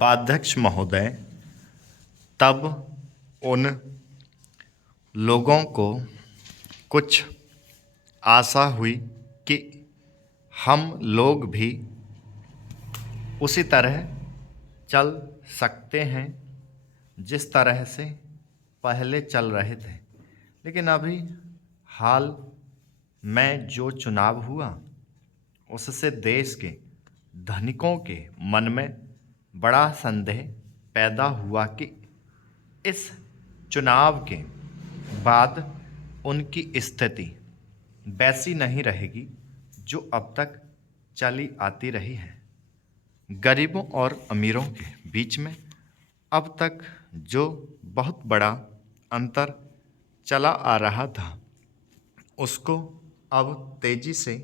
उपाध्यक्ष महोदय, तब उन लोगों को कुछ आशा हुई कि हम लोग भी उसी तरह चल सकते हैं जिस तरह से पहले चल रहे थे। लेकिन अभी हाल में जो चुनाव हुआ उससे देश के धनिकों के मन में बड़ा संदेह पैदा हुआ कि इस चुनाव के बाद उनकी स्थिति वैसी नहीं रहेगी जो अब तक चली आती रही है। गरीबों और अमीरों के बीच में अब तक जो बहुत बड़ा अंतर चला आ रहा था उसको अब तेजी से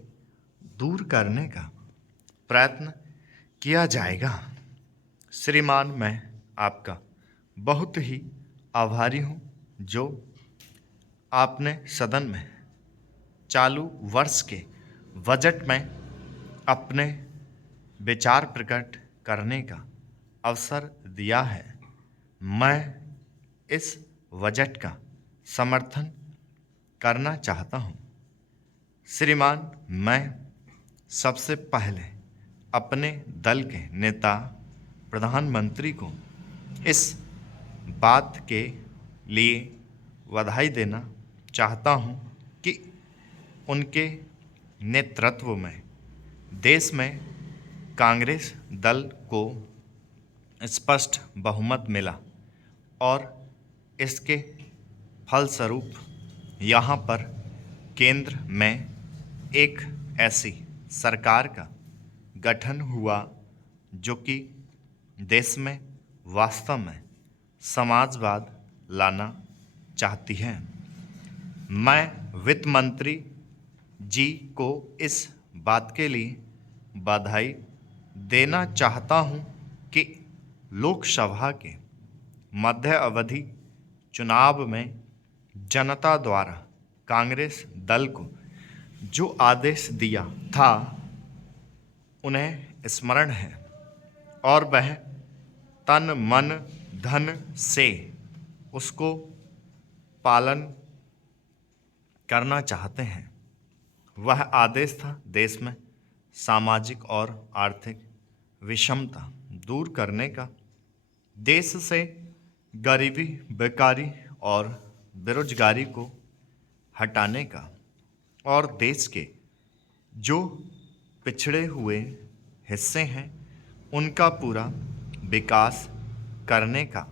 दूर करने का प्रयत्न किया जाएगा। श्रीमान, मैं आपका बहुत ही आभारी हूँ जो आपने सदन में चालू वर्ष के बजट में अपने विचार प्रकट करने का अवसर दिया है। मैं इस बजट का समर्थन करना चाहता हूँ। श्रीमान, मैं सबसे पहले अपने दल के नेता प्रधानमंत्री को इस बात के लिए बधाई देना चाहता हूं कि उनके नेतृत्व में देश में कांग्रेस दल को स्पष्ट बहुमत मिला और इसके फलस्वरूप यहाँ पर केंद्र में एक ऐसी सरकार का गठन हुआ जो कि देश में वास्तव में समाजवाद लाना चाहती है। मैं वित्त मंत्री जी को इस बात के लिए बधाई देना चाहता हूं कि लोकसभा के मध्य अवधि चुनाव में जनता द्वारा कांग्रेस दल को जो आदेश दिया था उन्हें स्मरण है और वह तन मन धन से उसको पालन करना चाहते हैं। वह आदेश था देश में सामाजिक और आर्थिक विषमता दूर करने का, देश से गरीबी, बेकारी और बेरोजगारी को हटाने का और देश के जो पिछड़े हुए हिस्से हैं उनका पूरा विकास करने का।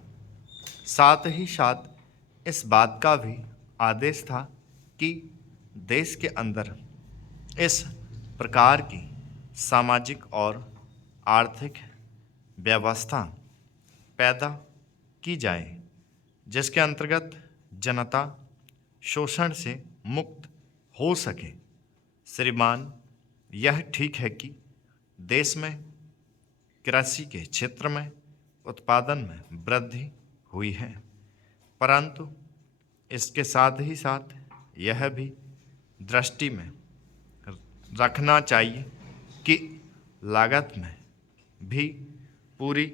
साथ ही साथ इस बात का भी आदेश था कि देश के अंदर इस प्रकार की सामाजिक और आर्थिक व्यवस्था पैदा की जाए जिसके अंतर्गत जनता शोषण से मुक्त हो सके। श्रीमान, यह ठीक है कि देश में कृषि के क्षेत्र में उत्पादन में वृद्धि हुई है, परंतु इसके साथ ही साथ यह भी दृष्टि में रखना चाहिए कि लागत में भी पूरी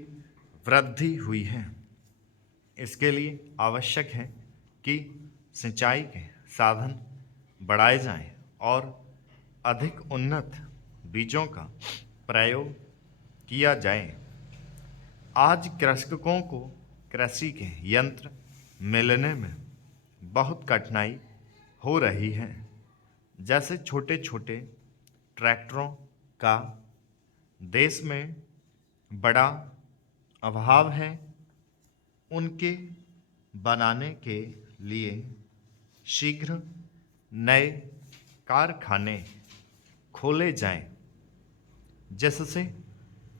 वृद्धि हुई है। इसके लिए आवश्यक है कि सिंचाई के साधन बढ़ाए जाएं और अधिक उन्नत बीजों का प्रयोग किया जाए। आज कृषकों को कृषि के यंत्र मिलने में बहुत कठिनाई हो रही है। जैसे छोटे छोटे ट्रैक्टरों का देश में बड़ा अभाव है। उनके बनाने के लिए शीघ्र नए कारखाने खोले जाएं, जिससे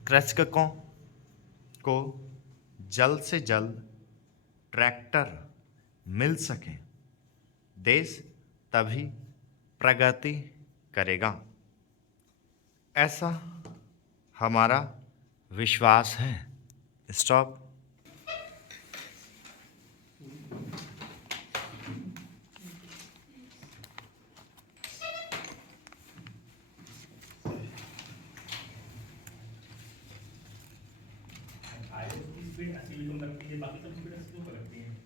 कृषकों को जल्द से जल्द ट्रैक्टर मिल सके। देश तभी प्रगति करेगा, ऐसा हमारा विश्वास है। स्टॉप। स्पीड ऐसी भी कम लगती है, बाकी सब स्पीड ऐसी क्यों लगती है?